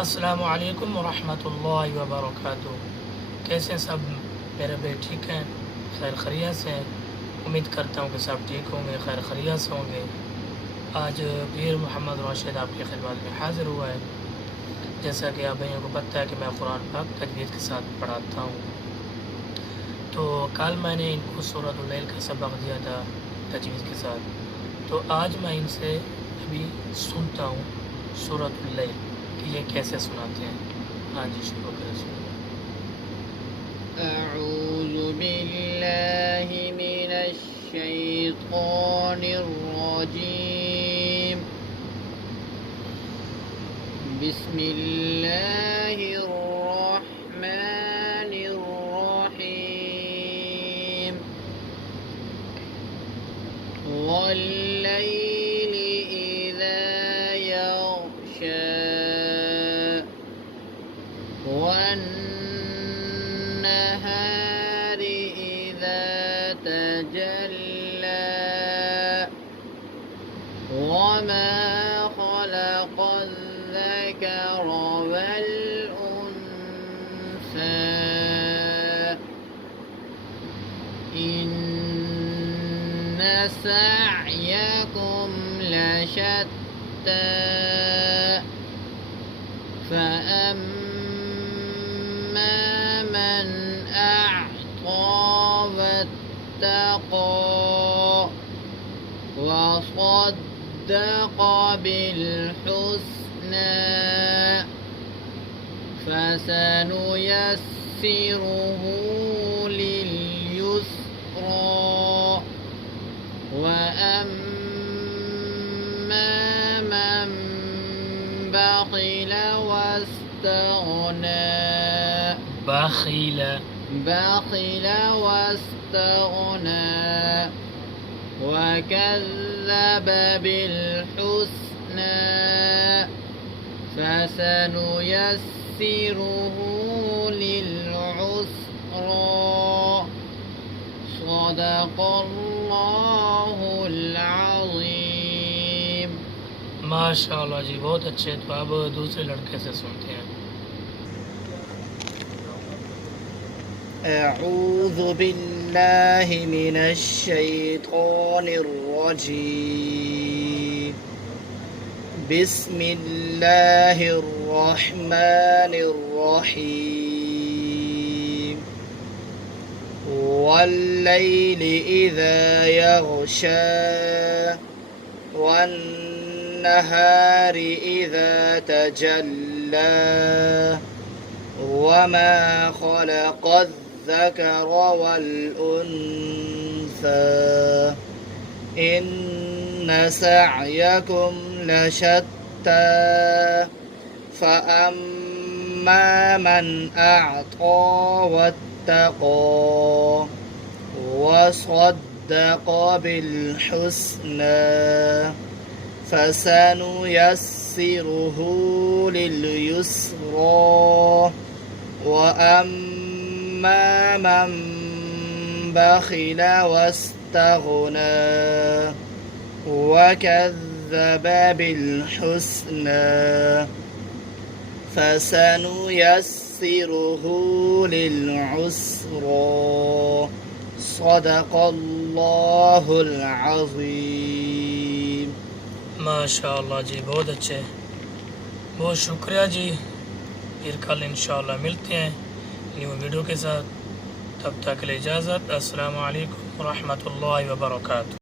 अस्सलामु अलैकुम वरहमतुल्लाहि वबरकातुहू। कैसे हैं सब मेरे भाई? ठीक हैं, खैर खैरियत से हैं। उम्मीद करता हूँ कि सब ठीक होंगे, खैर खैरियत से होंगे। आज पीर मोहम्मद राशिद आपकी खिदमत में हाज़िर हुआ है। जैसा कि आप भाइयों को पता है कि मैं कुरान पाक तजवीज़ के साथ पढ़ाता हूँ। तो कल मैंने इनको सूरतुल लैल का सबक दिया था तजवीज़ के साथ, तो आज मैं इनसे अभी सुनता हूँ सूरतुल लैल कि ये कैसे सुनाते हैं। हाँ जी, शुरू करें। अऊज़ु बिल्लाहि मिनश शैतानिर रजीम। बिस्मिल्लाहिर रहमानिर रहीम। वल्लैलि इज़ा यग़शा والنهار إذا تجلى وما خلق الذكر والأنثى إن سعيكم لشتى فأما من أعطى واتقى وصدق بالحسنى فسنيسره لليسرى وأما من بخل واستغنى بخل واستغنى وكذب بالحسنى فسنيسره للعسرى صدق الله العظيम। माशाअल्लाह जी, बहुत अच्छे। तो अब दूसरे लड़के से सुनते हैं। अऊज़ु बिल्लाहि मिनश शैतानिर रजीम। बिस्मिल्लाहिर रहमानिर रहीम। वल्लैलि इज़ा यग़शा वन्नहारि इज़ा तजल्ला वमा खलक़ الذكر والأنثى إن سعيكم لشتى فأما من أعطى واتقى وصدق بالحسنى فسنيسره لليسرى وأما من بخل واستغنى وكذب بالحسنى فسنيسره للعسرى صدق الله العظيم। माशाअल्लाह जी, बहुत अच्छे, बहुत शुक्रिया जी। फिर कल इंशाअल्लाह मिलते हैं न्यू वीडियो के साथ। तब तक के लिए इजाज़त। अस्सलामु अलैकुम वरहमतुल्लाहि वबरकातुहू।